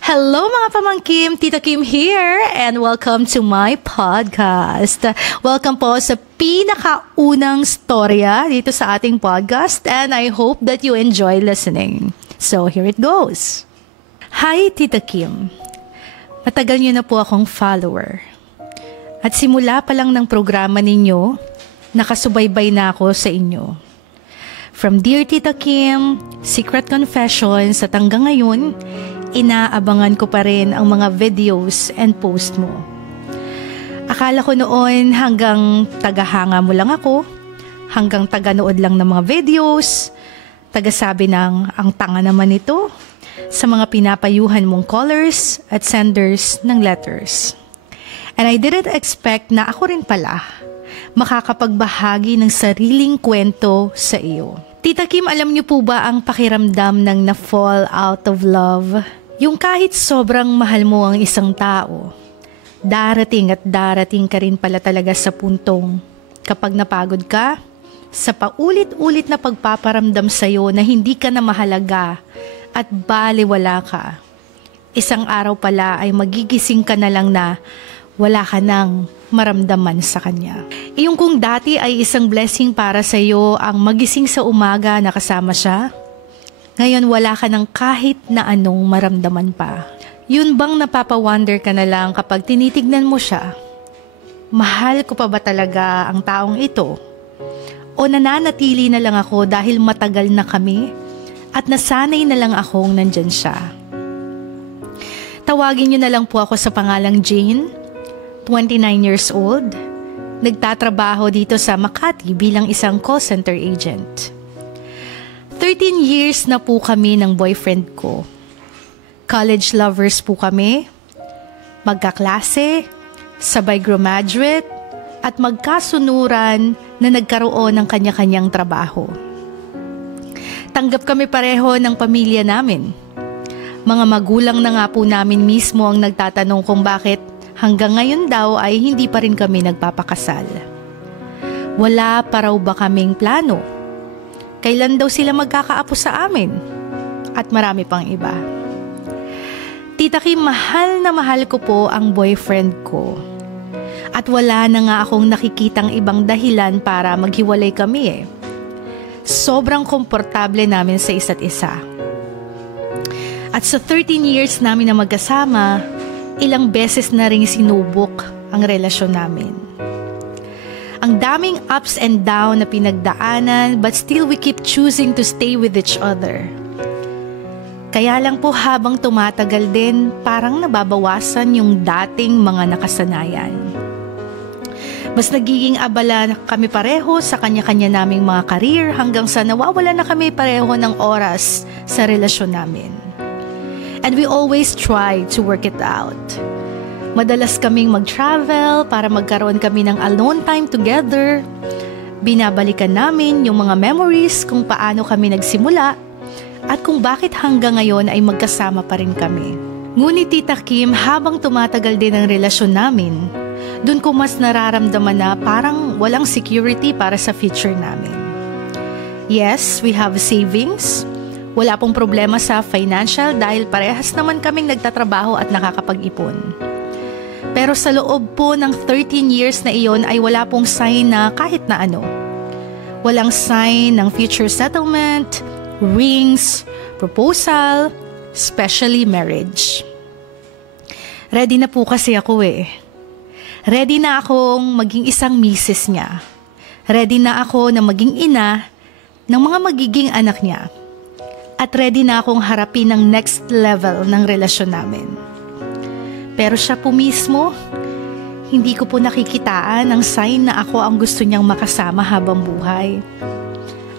Hello mga pamangkim, Tita Kim here and welcome to my podcast. Welcome po sa pinakaunang storya dito sa ating podcast and I hope that you enjoy listening. So here it goes. Hi Tita Kim, matagal niyo na po akong follower. At simula pa lang ng programa ninyo, nakasubaybay na ako sa inyo. From Dear Tita Kim, Secret Confessions at hanggang ngayon, inaabangan ko pa rin ang mga videos and post mo. Akala ko noon hanggang tagahanga mo lang ako, hanggang taganood lang ng mga videos, tagasabi ng ang tanga naman ito sa mga pinapayuhan mong callers at senders ng letters. And I didn't expect na ako rin pala makakapagbahagi ng sariling kwento sa iyo. Tita Kim, alam niyo po ba ang pakiramdam ng na-fall out of love? Yung kahit sobrang mahal mo ang isang tao, darating ka rin pala talaga sa puntong kapag napagod ka, sa paulit-ulit na pagpaparamdam sa'yo na hindi ka na mahalaga at balewala ka. Isang araw pala ay magigising ka na lang na wala ka nang maramdaman sa kanya. Iyong kung dati ay isang blessing para sa iyo ang magising sa umaga na kasama siya, ngayon wala ka ng kahit na anong maramdaman pa. Yun bang napapawonder ka na lang kapag tinitignan mo siya? Mahal ko pa ba talaga ang taong ito? O nananatili na lang ako dahil matagal na kami at nasanay na lang akong nandyan siya? Tawagin niyo na lang po ako sa pangalang Jane, 29 years old, nagtatrabaho dito sa Makati bilang isang call center agent. 13 years na po kami ng boyfriend ko. College lovers po kami, magkaklase, sabay graduate, at magkasunuran na nagkaroon ng kanya-kanyang trabaho. Tanggap kami pareho ng pamilya namin. Mga magulang na nga po namin mismo ang nagtatanong kung bakit hanggang ngayon daw ay hindi pa rin kami nagpapakasal. Wala pa raw ba kaming plano? Kailan daw sila magkakaapo sa amin? At marami pang iba. Tita Kim, mahal na mahal ko po ang boyfriend ko. At wala na nga akong nakikitang ibang dahilan para maghiwalay kami eh. Sobrang komportable namin sa isa't isa. At sa 13 years namin na magkasama, ilang beses na ring sinubok ang relasyon namin. Ang daming ups and down na pinagdaanan but still we keep choosing to stay with each other. Kaya lang po habang tumatagal din, parang nababawasan yung dating mga nakasanayan. Mas nagiging abala kami pareho sa kanya-kanya naming mga career hanggang sa nawawala na kami pareho ng oras sa relasyon namin. And we always try to work it out. Madalas kaming mag-travel para magkaroon kami ng alone time together. Binabalikan namin yung mga memories kung paano kami nagsimula at kung bakit hanggang ngayon ay magkasama pa rin kami. Ngunit Tita Kim, habang tumatagal din ang relasyon namin, dun ko mas nararamdaman na parang walang security para sa future namin. Yes, we have savings. Wala pong problema sa financial dahil parehas naman kaming nagtatrabaho at nakakapag-ipon. Pero sa loob po ng 13 years na iyon ay wala pong sign na kahit na ano. Walang sign ng future settlement, rings, proposal, especially marriage. Ready na po kasi ako eh. Ready na akong maging isang misis niya. Ready na ako na maging ina ng mga magiging anak niya. At ready na akong harapin ang next level ng relasyon namin. Pero siya po mismo, hindi ko po nakikitaan ang sign na ako ang gusto niyang makasama habang buhay.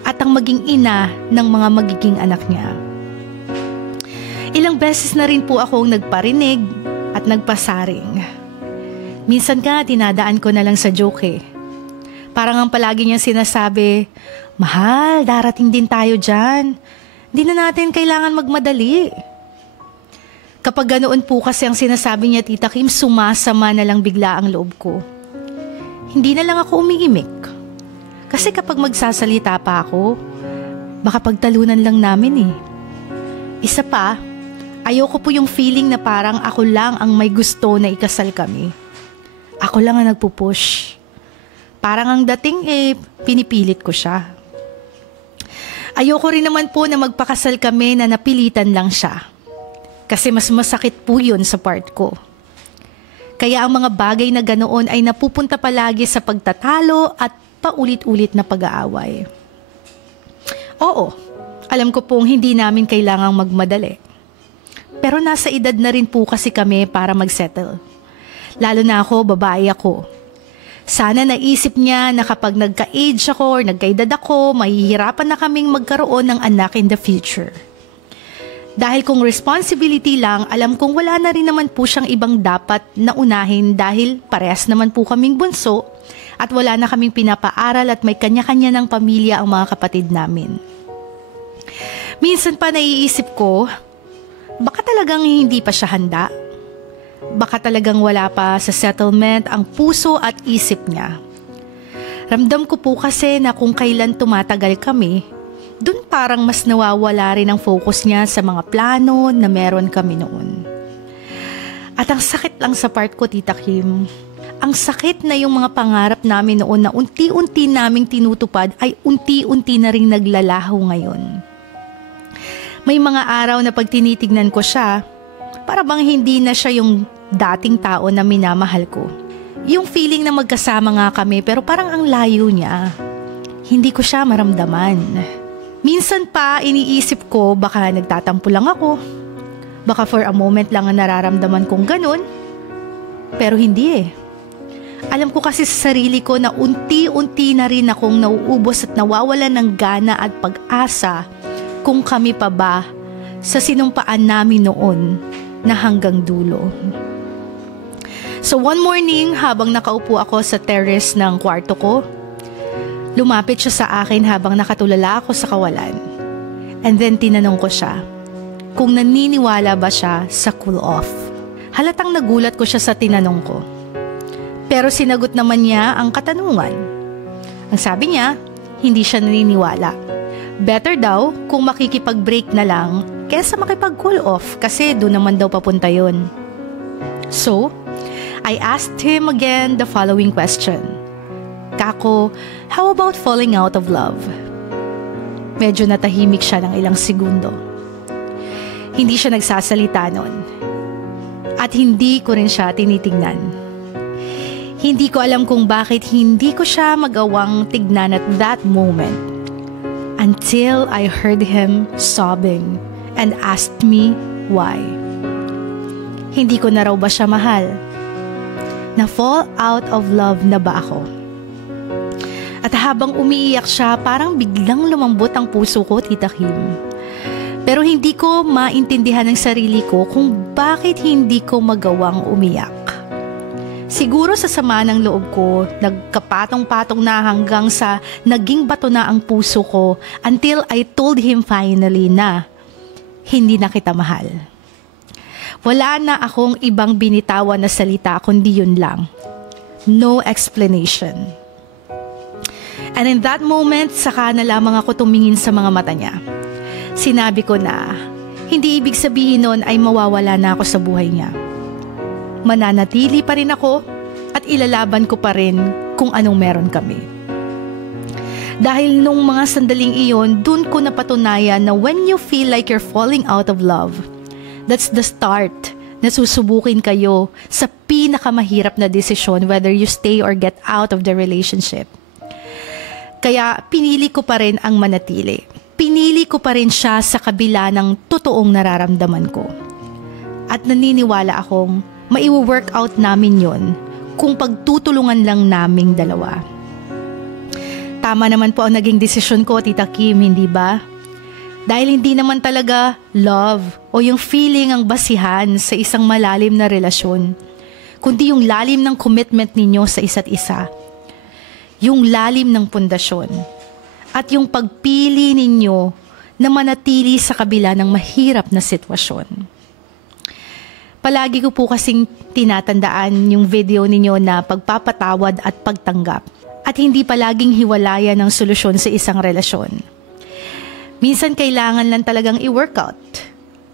At ang maging ina ng mga magiging anak niya. Ilang beses na rin po akong nagparinig at nagpasaring. Minsan nga tinadaan ko na lang sa joke eh. Parang ang palagi niyang sinasabi, "Mahal, darating din tayo dyan. Hindi na natin kailangan magmadali." Kapag ganoon po kasi ang sinasabi niya, Tita Kim, sumasama na lang bigla ang loob ko. Hindi na lang ako umiimik. Kasi kapag magsasalita pa ako, baka pagtalunan lang namin eh. Isa pa, Ayoko po yung feeling na parang ako lang ang may gusto na ikasal kami. Ako lang ang nagpupush. Parang ang dating pinipilit ko siya. Ayoko rin naman po na magpakasal kami na napilitan lang siya. Kasi mas masakit po yun sa part ko. Kaya ang mga bagay na ganoon ay napupunta palagi sa pagtatalo at paulit-ulit na pag-aaway. Oo, alam ko pong hindi namin kailangang magmadali. Pero nasa edad na rin po kasi kami para magsettle. Lalo na ako, babae ako. Sana naisip niya na kapag nagka-age ako or nagka-edad ako, mahihirapan na kaming magkaroon ng anak in the future. Dahil kung responsibility lang, alam kong wala na rin naman po siyang ibang dapat na unahin dahil parehas naman po kaming bunso at wala na kaming pinapaaral at may kanya-kanya ng pamilya ang mga kapatid namin. Minsan pa naiisip ko, baka talagang hindi pa siya handa. Baka talagang wala pa sa settlement ang puso at isip niya. Ramdam ko po kasi na kung kailan tumatagal kami, dun parang mas nawawala rin ang focus niya sa mga plano na meron kami noon. At ang sakit lang sa part ko, Tita Kim, ang sakit na yung mga pangarap namin noon na unti-unti naming tinutupad ay unti-unti na ring naglalaho ngayon. May mga araw na pag tinitignan ko siya, para bang hindi na siya yung dating tao na minamahal ko. Yung feeling na magkasama nga kami pero parang ang layo niya. Hindi ko siya maramdaman. Minsan pa iniisip ko baka nagtatampo lang ako. Baka for a moment lang ang nararamdaman kong ganun. Pero hindi Alam ko kasi sa sarili ko na unti-unti na rin akong nauubos at nawawalan ng gana at pag-asa kung kami pa ba sa sinumpaan namin noon na hanggang dulo. So one morning habang nakaupo ako sa terrace ng kwarto ko, lumapit siya sa akin habang nakatulala ako sa kawalan. And then tinanong ko siya kung naniniwala ba siya sa cool off. Halatang nagulat ko siya sa tinanong ko. Pero sinagot naman niya ang katanungan. Ang sabi niya, hindi siya naniniwala. Better daw kung makikipag-break na lang kesa makipag-cool off kasi doon naman daw papunta yun. So, I asked him again the following question. Kako, how about falling out of love? Medyo natahimik siya ng ilang segundo. Hindi siya nagsasalita nun. At hindi ko rin siya tinitignan. Hindi ko alam kung bakit hindi ko siya magawang tignan at that moment. Until I heard him sobbing and asked me why. Hindi ko na raw ba siya mahal? Na-fall out of love na ba ako? At habang umiiyak siya, parang biglang lumambot ang puso ko, Tita Kim. Pero hindi ko maintindihan ng sarili ko kung bakit hindi ko magawang umiyak. Siguro sa sama ng loob ko, nagkapatong-patong na hanggang sa naging bato na ang puso ko until I told him finally na hindi na kita mahal. Wala na akong ibang binitawan na salita kundi yun lang. No explanation. And in that moment, saka na lamang ako tumingin sa mga mata niya. Sinabi ko na hindi ibig sabihin nun ay mawawala na ako sa buhay niya. Mananatili pa rin ako at ilalaban ko pa rin kung anong meron kami. Dahil nung mga sandaling iyon, dun ko napatunayan na when you feel like you're falling out of love, that's the start na susubukin kayo sa pinakamahirap na desisyon whether you stay or get out of the relationship. Kaya pinili ko pa rin ang manatili. Pinili ko pa rin siya sa kabila ng totoong nararamdaman ko. At naniniwala akong maiwo-work out namin yon kung pagtutulungan lang naming dalawa. Tama naman po ang naging desisyon ko, Tita Kim, hindi ba? Dahil hindi naman talaga love o yung feeling ang basihan sa isang malalim na relasyon, kundi yung lalim ng commitment ninyo sa isa't isa. Yung lalim ng pundasyon at yung pagpili ninyo na manatili sa kabila ng mahirap na sitwasyon. Palagi ko po kasing tinatandaan yung video ninyo na pagpapatawad at pagtanggap at hindi palaging hiwalayan ng solusyon sa isang relasyon. Minsan kailangan lang talagang i-workout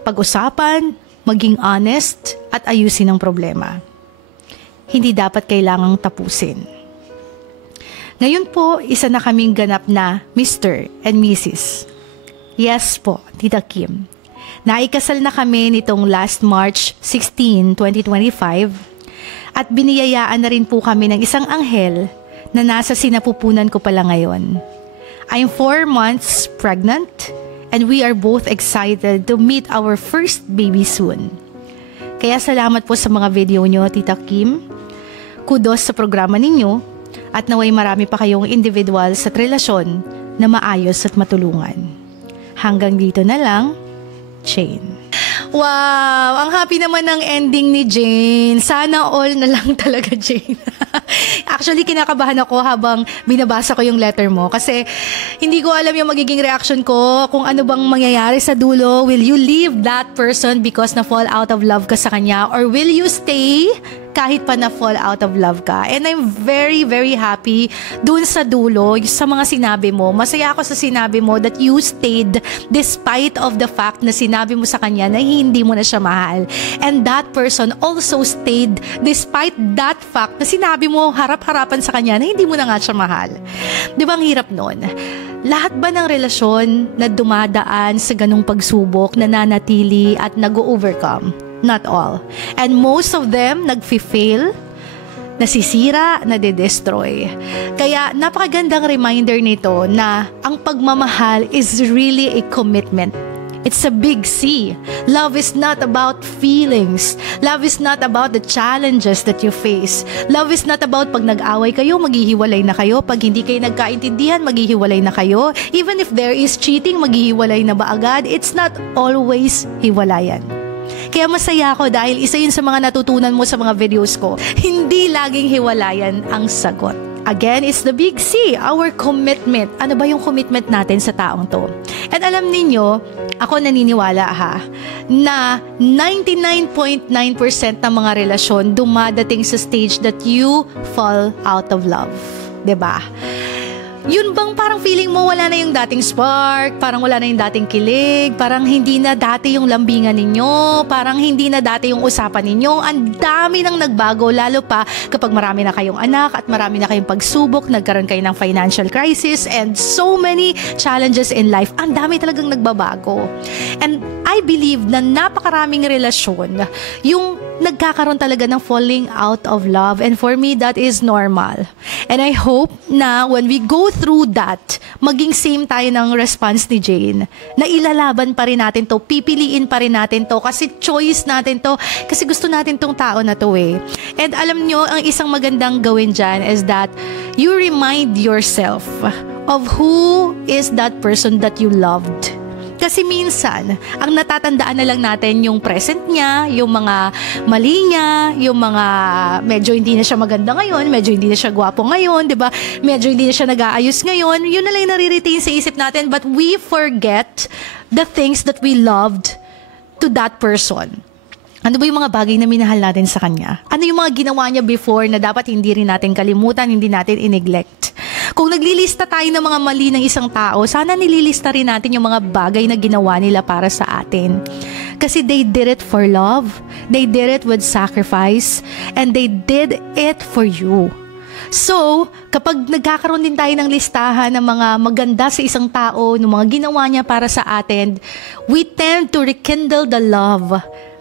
pag-usapan, maging honest, at ayusin ang problema. Hindi dapat kailangang tapusin. Ngayon po, isa na kaming ganap na Mr. and Mrs. Yes po, Tita Kim. Naikasal na kami nitong last March 16, 2025 at biniyayaan na rin po kami ng isang anghel na nasa sinapupunan ko pala ngayon. I'm 4 months pregnant and we are both excited to meet our first baby soon. Kaya salamat po sa mga video nyo, Tita Kim. Kudos sa programa ninyo at naway marami pa kayong individuals at relasyon na maayos at matulungan. Hanggang dito na lang, Jane. Wow! Ang happy naman ng ending ni Jane. Sana all na lang talaga, Jane. Actually, kinakabahan ako habang binabasa ko yung letter mo kasi hindi ko alam yung magiging reaction ko kung ano bang mangyayari sa dulo. Will you leave that person because na-fall out of love ka sa kanya or will you stay kahit pa na-fall out of love ka? And I'm very, very happy dun sa dulo, sa mga sinabi mo. Masaya ako sa sinabi mo that you stayed despite of the fact na sinabi mo sa kanya na hindi mo na siya mahal. And that person also stayed despite that fact na sinabi mo harap-harapan sa kanya na hindi mo na nga siya mahal. Di ba ang hirap nun? Lahat ba ng relasyon na dumadaan sa ganung pagsubok, nananatili at nag-overcome? Not all. And most of them nag-fail, nasisira, nade-destroy. Kaya napakagandang reminder nito na ang pagmamahal is really a commitment. It's a big C. Love is not about feelings. Love is not about the challenges that you face. Love is not about pag nag-away kayo, maghihiwalay na kayo. Pag hindi kayo nagkaintindihan, maghihiwalay na kayo. Even if there is cheating, maghihiwalay na ba agad? It's not always hiwalayan. Kaya masaya ako dahil isa yun sa mga natutunan mo sa mga videos ko. Hindi laging hiwalayan ang sagot. Again, it's the big C, our commitment. Ano ba yung commitment natin sa taong to? At alam ninyo, ako naniniwala na 99.9% ng mga relasyon dumadating sa stage that you fall out of love. 'Di ba? Yun bang parang feeling mo wala na yung dating spark, parang wala na yung dating kilig, parang hindi na dati yung lambingan ninyo, parang hindi na dati yung usapan ninyo, ang dami nang nagbago, lalo pa kapag marami na kayong anak at marami na kayong pagsubok, nagkaroon kayo ng financial crisis and so many challenges in life, ang dami talagang nagbabago. And I believe na napakaraming relasyon yung nagkakaroon talaga ng falling out of love, and for me that is normal. And I hope na when we go through that, maging same tayo ng response ni Jane, na ilalaban pa rin natin to, pipiliin pa rin natin to, kasi choice natin to, kasi gusto natin tong tao na to eh. And alam nyo, ang isang magandang gawin dyan is that you remind yourself of who is that person that you loved. Kasi minsan, ang natatandaan na lang natin yung present niya, yung mga mali niya, yung mga medyo hindi na siya maganda ngayon, medyo hindi na siya gwapo ngayon, di ba? Medyo hindi na siya nag-aayos ngayon. Yun na lang yung nare-retain sa isip natin, but we forget the things that we loved to that person. Ano ba yung mga bagay na minahal natin sa kanya? Ano yung mga ginawa niya before na dapat hindi rin natin kalimutan, hindi natin i-neglect? Kung naglilista tayo ng mga mali ng isang tao, sana nililista rin natin yung mga bagay na ginawa nila para sa atin. Kasi they did it for love, they did it with sacrifice, and they did it for you. So, kapag nagkakaroon din tayo ng listahan ng mga maganda sa isang tao, ng mga ginawa niya para sa atin, we tend to rekindle the love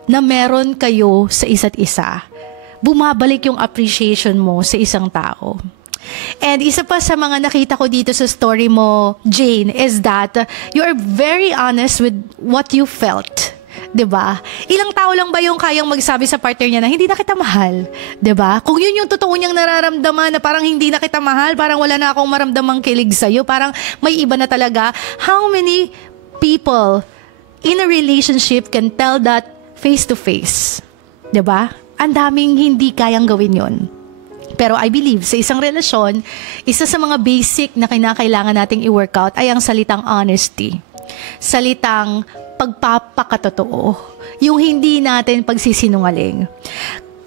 na meron kayo sa isa't isa. Bumabalik yung appreciation mo sa isang tao. And isa pa sa mga nakita ko dito sa story mo, Jane, is that you are very honest with what you felt. 'Di ba? Ilang tao lang ba yung kayang magsabi sa partner niya na hindi na kita mahal? 'Di ba? Kung yun yung totoo niyang nararamdaman na parang hindi na kita mahal, parang wala na akong maramdamang kilig sa'yo, parang may iba na talaga. How many people in a relationship can tell that face to face? 'Di ba? Ang daming hindi kayang gawin 'yon. Pero I believe sa isang relasyon, isa sa mga basic na kinakailangan nating i-workout ay ang salitang honesty. Salitang pagpapakatotoo. Yung hindi natin pagsisinungaling.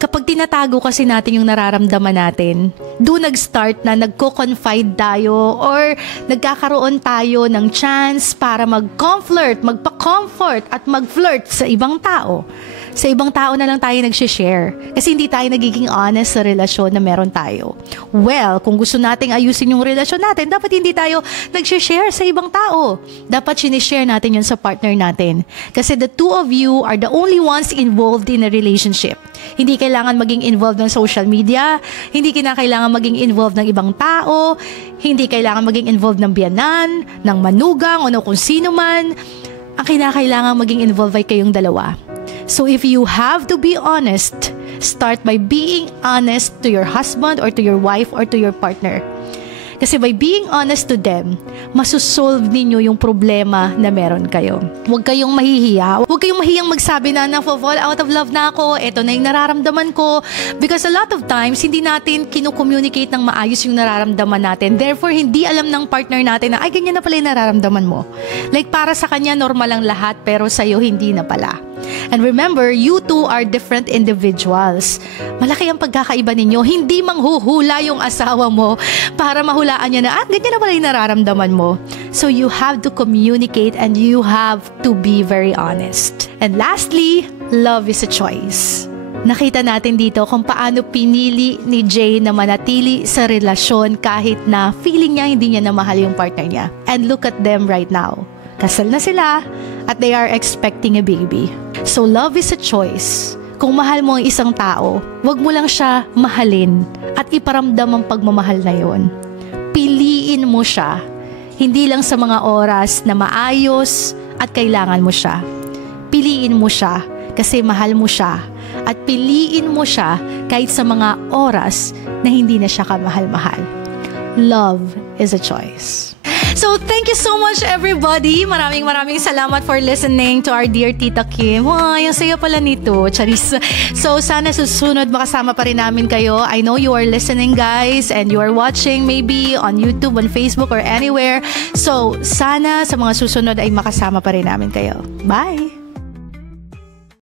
Kapag tinatago kasi natin yung nararamdaman natin, doon nag-start na nagko-confide tayo or nagkakaroon tayo ng chance para mag-comfort, magpa-comfort at mag-flirt sa ibang tao. Sa ibang tao na lang tayo nag-share kasi hindi tayo nagiging honest sa relasyon na meron tayo. Well, kung gusto nating ayusin yung relasyon natin, dapat hindi tayo nag-share sa ibang tao. Dapat sinishare natin yun sa partner natin. Kasi the two of you are the only ones involved in a relationship. Hindi kailangan maging involved ng social media, hindi kinakailangan maging involved ng ibang tao, hindi kailangan maging involved ng biyanan, ng manugang o ng kung sino man. Ang kinakailangan maging involved ay kayong dalawa. So if you have to be honest, start by being honest to your husband or to your wife or to your partner. Kasi by being honest to them, masusolve ninyo yung problema na meron kayo. Huwag kayong mahihiya. Huwag kayong mahiyang magsabi na fall out of love na ako, eto na yung nararamdaman ko. Because a lot of times, hindi natin kinukommunicate ng maayos yung nararamdaman natin. Therefore, hindi alam ng partner natin na, ay, ganyan na pala yung nararamdaman mo. Like, para sa kanya, normal lang lahat, pero sa'yo, hindi na pala. And remember, you two are different individuals. Malaki ang pagkakaiba ninyo. Hindi manghuhula yung asawa mo para mahulaan niya na, ganyan na pala yung nararamdaman mo. So you have to communicate and you have to be very honest. And lastly, love is a choice. Nakita natin dito kung paano pinili ni Jay na manatili sa relasyon kahit na feeling niya hindi niya na mahal yung partner niya. And look at them right now. Kasal na sila at they are expecting a baby. So love is a choice. Kung mahal mo ang isang tao, wag mo lang siya mahalin at iparamdam ang pagmamahal na yon. Piliin mo siya, hindi lang sa mga oras na maayos at kailangan mo siya. Piliin mo siya kasi mahal mo siya at piliin mo siya kahit sa mga oras na hindi na siya kamahal-mahal. Love is a choice. So, thank you so much, everybody. Maraming salamat for listening to our dear Tita Kim. Ay, ang saya pala nito. Charis. So, sana susunod makasama pa rin namin kayo. I know you are listening, guys, and you are watching maybe on YouTube, on Facebook, or anywhere. So, sana sa mga susunod ay makasama pa rin namin kayo. Bye!